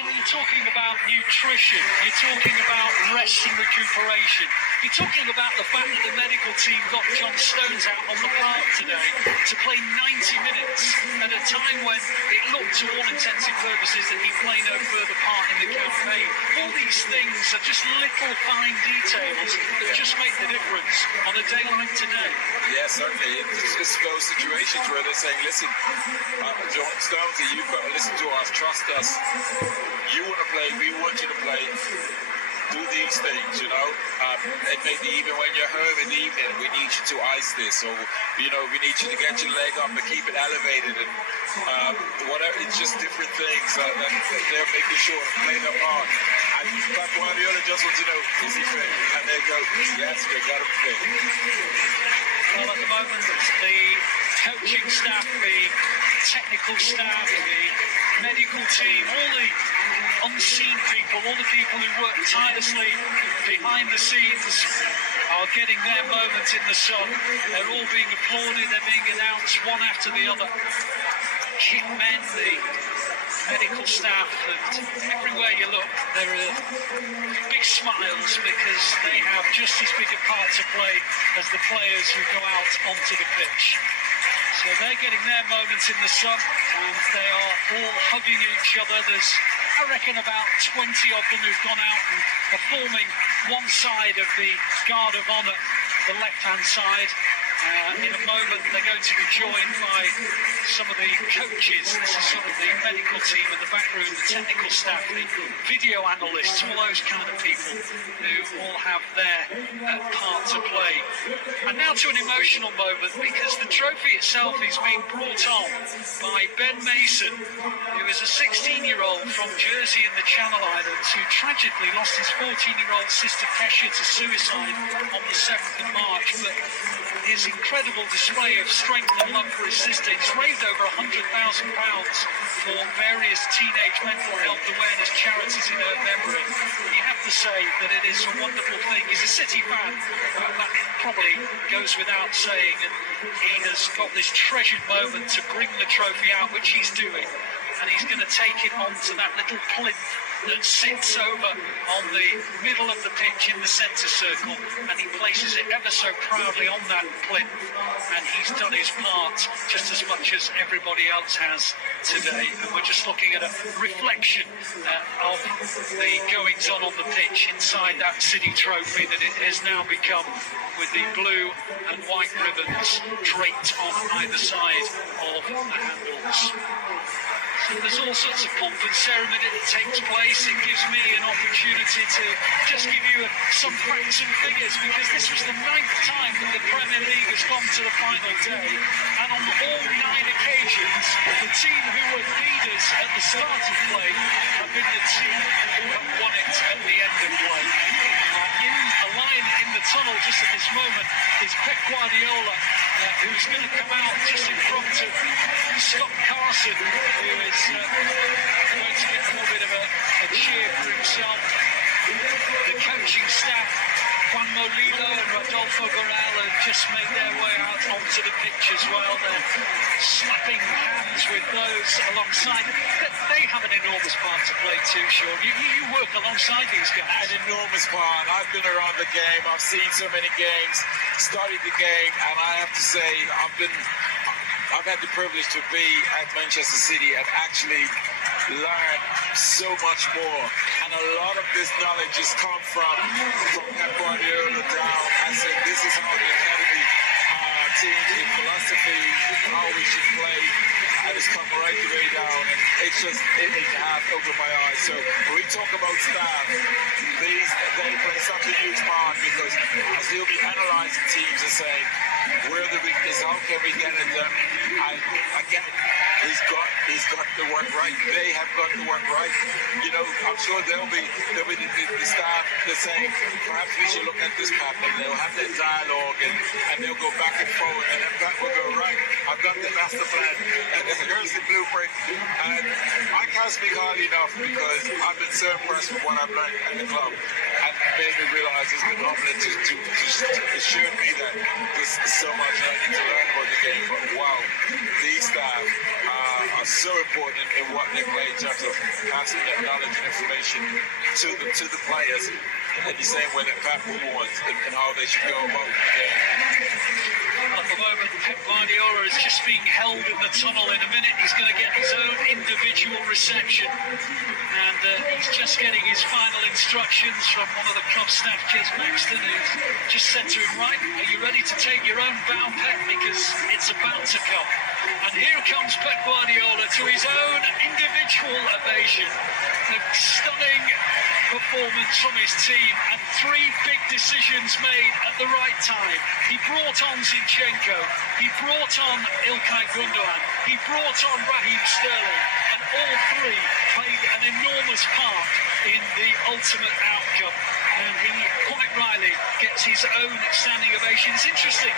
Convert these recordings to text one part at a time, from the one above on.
You're talking about nutrition, you're talking about rest and recuperation, you're talking about the fact that the medical team got John Stones out on the park today to play 90 minutes at a time when it looked to all intents and purposes that he'd play no further part in the campaign. All these things are just little fine details that just make the difference on a day like today. Yeah, certainly. It's just those situations where they're saying, listen, John Stones, you've got to listen to us, trust us. You want to play, we want you to play. Do these things, you know. And maybe even when you're home in the evening, we need you to ice this, or we need you to get your leg up and keep it elevated, and whatever. It's just different things that they're making sure to play their part. And but one of the other just wants to know, is he fit? And they go, yes, we got him fit. Well, at the moment, the coaching staff, the technical staff, the medical team, all the unseen people, all the people who work tirelessly behind the scenes are getting their moment in the sun. They're all being applauded, they're being announced one after the other. Kit men, the medical staff, and everywhere you look there are big smiles because they have just as big a part to play as the players who go out onto the pitch. So they're getting their moments in the sun and they are all hugging each other. There's, I reckon, about 20 of them who've gone out and are forming one side of the Guard of Honour, the left-hand side. In a moment they're going to be joined by some of the coaches. This is sort of the medical team in the back room, the technical staff, the video analysts, all those kind of people who all have their part to play. And now to an emotional moment, because the trophy itself is being brought on by Ben Mason, who is a 16-year-old from Jersey in the Channel Islands who tragically lost his 14-year-old sister Kesha to suicide on the 7th of March. But his incredible display of strength and love for his sister, he's raised over £100,000 for various teenage mental health awareness charities in her memory. You have to say that it is a wonderful thing. He's a City fan, that probably goes without saying, and he has got this treasured moment to bring the trophy out, which he's doing, and he's going to take it onto that little plinth that sits over on the middle of the pitch in the centre circle, and he places it ever so proudly on that plinth, and he's done his part just as much as everybody else has today. And we're just looking at a reflection of the goings-on on the pitch inside that City trophy that it has now become, with the blue and white ribbons draped on either side of the handles. So there's all sorts of pomp and ceremony that takes place. It gives me an opportunity to just give you some facts and figures, because this was the 9th time that the Premier League has gone to the final day, and on all 9 occasions the team who were leaders at the start of play have been the team who have won it at the end of play. In a line in the tunnel just at this moment is Pep Guardiola, who's going to come out just in front of Scott Carson, who is going to get a little bit of a cheer for himself. The coaching staff, Juan Molino and Rodolfo Borrell, have just made their way out onto the pitch as well. They're slapping hands with those alongside. They have an enormous part to play too, Sean. You work alongside these guys. An enormous part. I've been around the game. I've seen so many games, studied the game, and I have to say I've had the privilege to be at Manchester City and actually learn so much more. And a lot of this knowledge has come from Pep Guardiola down. I said, this is how the academy team, the philosophy, how we should play. And it's come right the way down. And it's just, it has opened my eyes. So when we talk about staff, they play such a huge part, because as he'll be analysing teams and saying, where are the weaknesses, how can we get at them? And again, he's got the work right. They have got the work right. You know, I'm sure there'll be the staff that's saying, perhaps we should look at this pattern. They'll have their dialogue and they'll go back and forward, and then Pat will go, right, I've got the master plan, and here's the blueprint. And I can't speak highly enough, because I've been so impressed with what I've learned at the club, and made me realise it's been humbling to show me that there's so much I need to learn about the game. But wow, these staff are are so important in what they play in terms of passing that knowledge and information to the players. And the same way that Pep wants and how they should go about the game. At the moment, Pep Guardiola is just being held in the tunnel. In a minute, he's going to get his own individual reception. And he's just getting his final instructions from one of the club staff, Jez Maxton, who's just said to him, right, are you ready to take your own bow, Pep? Because it's about to come. And here comes Pep Guardiola to his own individual ovation. A stunning performance from his team and 3 big decisions made at the right time. He brought on Zinchenko, he brought on İlkay Gündoğan, he brought on Raheem Sterling, and all 3 played an enormous part in the ultimate outcome. And he quite rightly gets his own standing ovation. It's interesting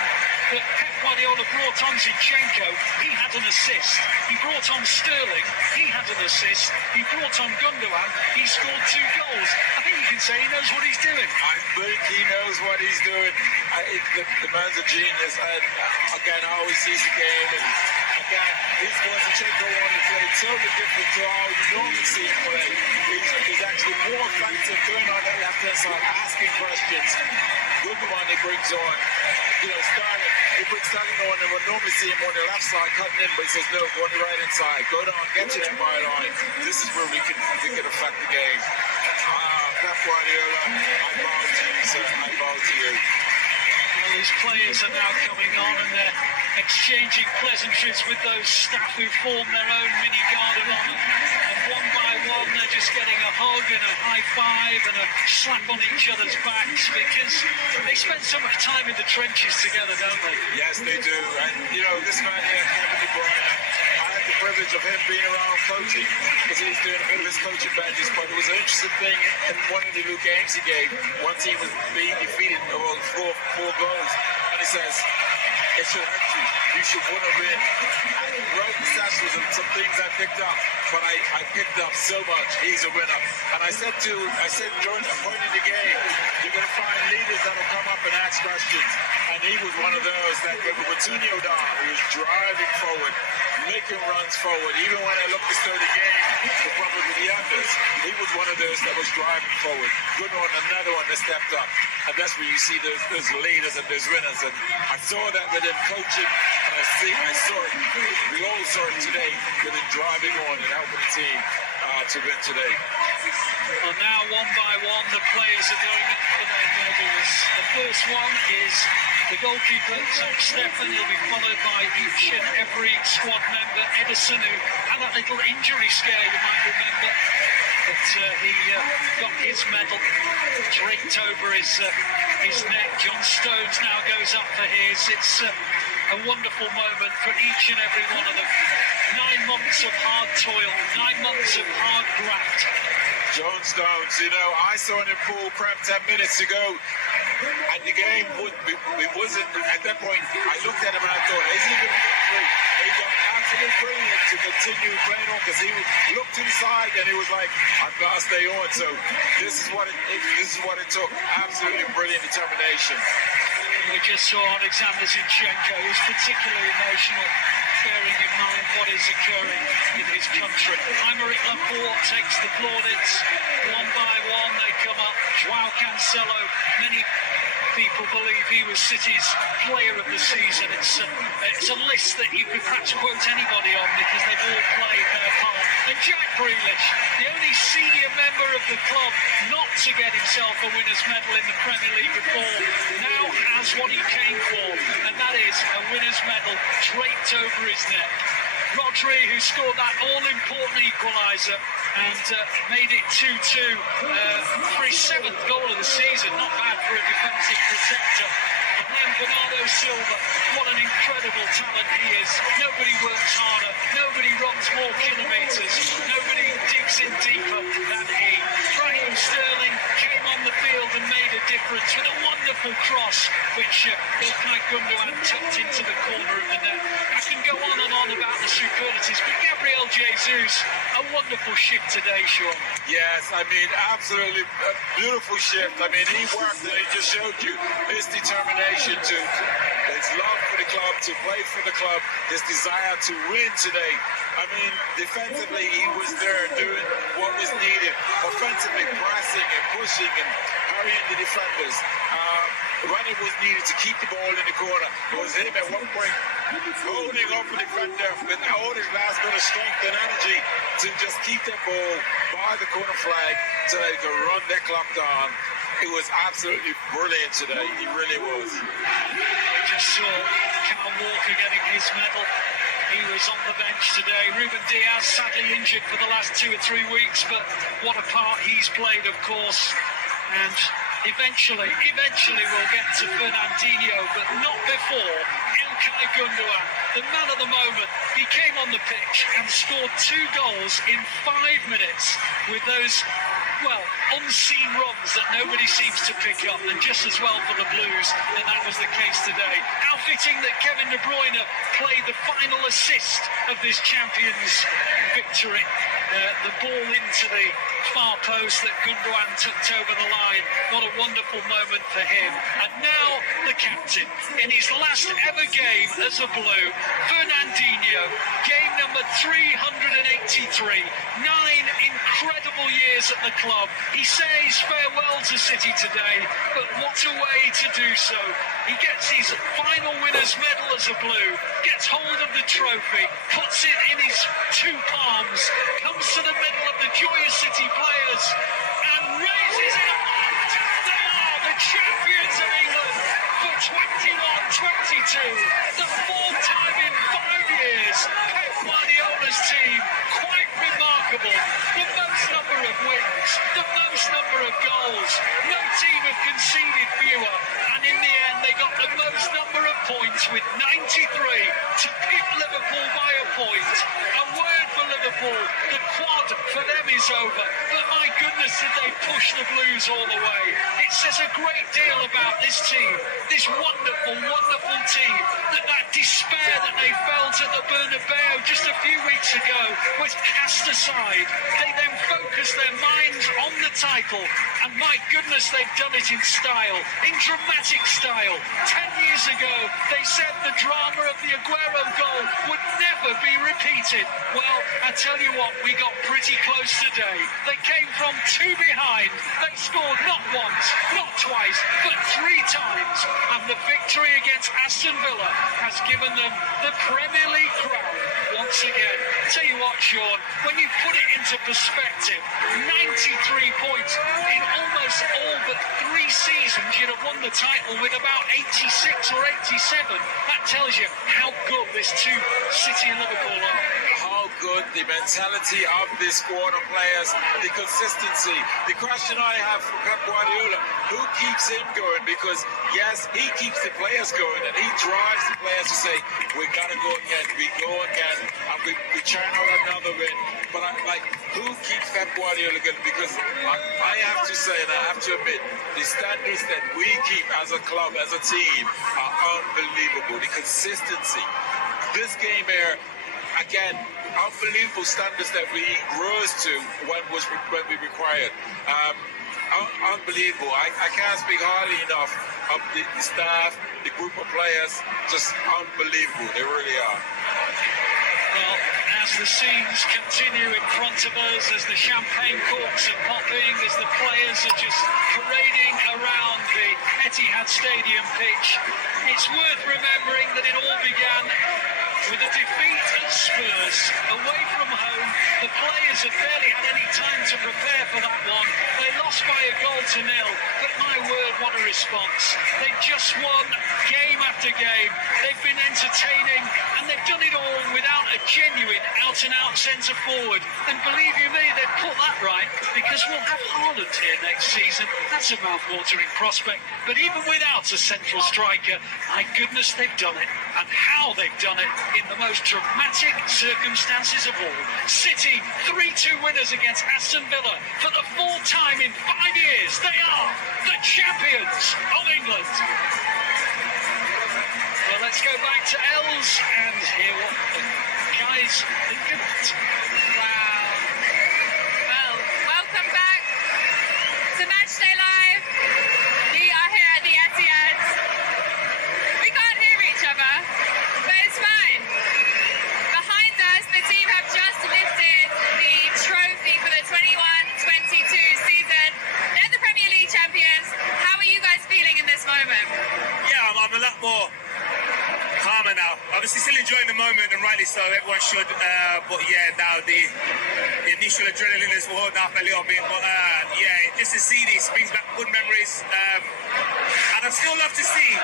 that Pep Guardiola brought on Zinchenko, he had an assist. He brought on Sterling, he had an assist. He brought on Gündoğan, he scored 2 goals. I think you can say he knows what he's doing. I think he knows what he's doing. The man's a genius. And again, how he sees the game. And again, he's going to check the one to play totally different to how you normally see him play. He's actually more effective going on that left-hand side, asking questions. Good one he brings on. Sterling. He brings Sterling on, and we'll normally see him on the left side cutting in, but he says, no, go on the right hand side. Go down, get to that byline. This is where we can affect the game. Pep Guardiola, I bow to you, sir. I bow to you. Well, these players are now coming on and they're exchanging pleasantries with those staff who form their own mini garden on them. And one by one, they're just getting a hug and a high five and a slap on each other's backs because they spend so much time in the trenches together, don't they? Yes, they do. And, this man here, Kevin De Bruyne, I had the privilege of him being around coaching because he's doing a bit of his coaching badges. But it was an interesting thing in one of the new games he gave. One team was being defeated over 4 goals. And he says, it should hurt you. You should want to win. I wrote the sessions and some things I picked up, but I picked up so much. He's a winner. And I said during the point of the game, you're going to find leaders that will come up and ask questions. And he was one of those that with Coutinho down, he was driving forward, making runs forward. Even when I looked to start the game, the problem with the others, he was one of those that was driving forward. Good one, another one that stepped up. And that's where you see those leaders and those winners. And I saw that with him coaching, and I saw it. We all saw it today with him driving on and helping the team to win today. Well, now one by one, the players are going up for their medals. The first one is the goalkeeper, Zach Steffen. He'll be followed by each and every squad member. Edison, who had that little injury scare, you might remember. But he got his medal draped over his neck. John Stones now goes up for his. It's a wonderful moment for each and every one of them. 9 months of hard toil, 9 months of hard graft. John Stones, I saw him in full prep 10 minutes ago, and the game wasn't, at that point, I looked at him and I thought, is he going to get through? He's done absolutely brilliant to continue playing on, because he looked to the side and he was like, I've got to stay on. So this is what it took. Absolutely brilliant determination. We just saw Alexander Zinchenko, who's particularly emotional, bearing in mind what is occurring in his country. Aymeric Laporte takes the plaudits. One by one they come up. Joao Cancelo, many people believe he was City's player of the season. It's a list that you could perhaps quote anybody on because they've all played their part. And Jack Grealish, the only senior member of the club not to get himself a winner's medal in the Premier League before, now has what he came for, and that is a winner's medal draped over his neck. Rodri, who scored that all-important equaliser and made it 2-2 for his 7th goal of the season. Not bad for a defensive protector. And then Bernardo Silva, what an incredible talent he is. Nobody works harder, nobody runs more kilometres, nobody digs in deeper than he. Raheem Sterling came on the field and made a difference with a wonderful cross, which İlkay Gündoğan tucked into the corner of the net. I can go on and on about the superlatives, but Gabriel Jesus, a wonderful shift today, Sean. Yes, absolutely beautiful shift. He worked and he just showed you his determination to his love for the club, to play for the club, his desire to win today. I mean, defensively, he was there doing what was needed. Offensively, pressing and pushing and hurrying the defenders. When it was needed to keep the ball in the corner, it was him at one point holding up the defender with all his last bit of strength and energy to just keep that ball by the corner flag so they could run their clock down. It was absolutely brilliant today. He really was. We just saw Cal Walker getting his medal. He was on the bench today. Ruben Diaz sadly injured for the last 2 or 3 weeks, but what a part he's played, of course. And eventually we'll get to Fernandinho, but not before İlkay Gündoğan, the man of the moment. He came on the pitch and scored 2 goals in 5 minutes with those, well, unseen runs that nobody seems to pick up, and just as well for the Blues that was the case today. How fitting that Kevin De Bruyne played the final assist of this Champions victory. The ball into the far post that Gündoğan tucked over the line. What a wonderful moment for him. And now the captain, in his last ever game as a Blue, Fernandinho, game number 383, 9 incredible years at the club. He says farewell to City today, but what a way to do so. He gets his final winner's medal as a Blue, gets hold of the trophy, puts it in his 2 palms, comes to the middle of the joyous City players and raises it aloft. They are the champions of England for 21-22, the 4th time in 5 years. Pep Guardiola's team, quite remarkable. The most number of wins, the most number of goals. No team have conceded fewer, and in the end they got the most number of points with 93 to pick Liverpool by a point. A word for Liverpool, the quad for them is over, but my goodness did they push the Blues all the way. It says a great deal about this team, this wonderful, wonderful team, that despair that they felt at the Bernabeu just a few weeks ago was cast aside. They then focused their minds on the title, and my goodness, they've done it in style, in dramatic style. 10 years ago, they said the drama of the Aguero goal would never be repeated. Well, I tell you what, we got pretty close today. They came from 2 behind. They scored not once, not twice, but 3 times. And the victory against Aston Villa has given them the Premier League crown once again. Tell you what, Sean, when you put it into perspective, 93 points in almost all but 3 seasons, you'd have won the title with about 86 or 87. That tells you how good this 2 City and Liverpool are. How good the mentality of this squad of players, the consistency. The question I have for Pep Guardiola, who keeps him going? Because yes, he keeps the players going and he drives the players to say, we gotta go again, we go again, and we churn out another win. But who keeps Pep Guardiola going? Because I have to say, and I have to admit, the standards that we keep as a club, as a team, are unbelievable. The consistency. This game here, again, unbelievable standards that we rose to when we required. Unbelievable. I can't speak highly enough of the staff, the group of players. Just unbelievable. They really are. Well, as the scenes continue in front of us, as the champagne corks are popping, as the players are just parading around the Etihad Stadium pitch, it's worth remembering that it all began with a defeat at Spurs, away from home. The players have barely had any time to prepare for that one. They lost by a goal to 0, but my word, what a response. They've just won game after game. They've been entertaining, and they've done it all without a genuine out-and-out centre forward. And believe you me, they've put that right, because we'll have Haaland here next season. That's a mouth-watering prospect. But even without a central striker, my goodness, they've done it. And how they've done it in the most dramatic circumstances of all. City 3-2 winners against Aston Villa for the 4th time in 5 years. They are the champions of England. Well, let's go back to Els and hear what the guys think of it. Wow. Well, welcome back to Matchday Live. We are here at the Etihad. We can't hear each Obviously, still enjoying the moment, and rightly so. Everyone should. But yeah, now the initial adrenaline is holding up a little bit. But yeah, just to see this brings back good memories. And I still love to see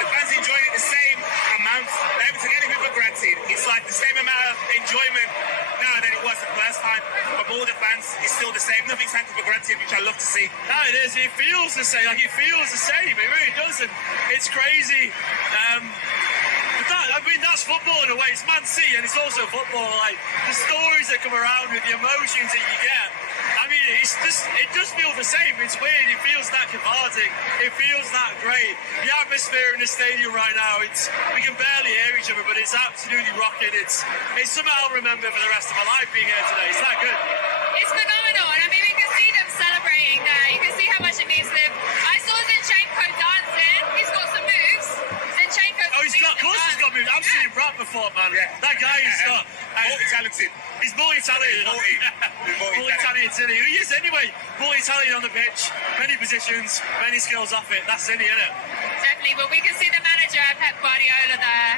the fans enjoying it the same amount. They haven't taken anything for granted. It's like the same amount of enjoyment now than it was the first time. From all the fans, it's still the same. Nothing's taken for granted, which I love to see. No, it is. It feels the same. Like, it feels the same. It really doesn't. It's crazy. I mean, that's football in a way. It's Man City, and it's also football. Like, the stories that come around with the emotions that you get. I mean, it does feel the same. It's weird. It feels that cathartic. It feels that great. The atmosphere in the stadium right now, we can barely hear each other, but it's absolutely rocking. It's something I'll remember for the rest of my life being here today. It's that good. It's phenomenal, and I mean, we can see them celebrating there. You can see how much it means to them. I saw Zinchenko dancing. He's got some moves. Zinchenko. Oh, of course he's got moves. I've seen him prop before, man. Yeah. That guy is got. Multi-talented. He's multi-talented. Multi-talented, isn't he? He is anyway. Multi-talented on the pitch. Many positions, many skills off it. That's in it, isn't it? Definitely, but we can see the manager, Pep Guardiola, there.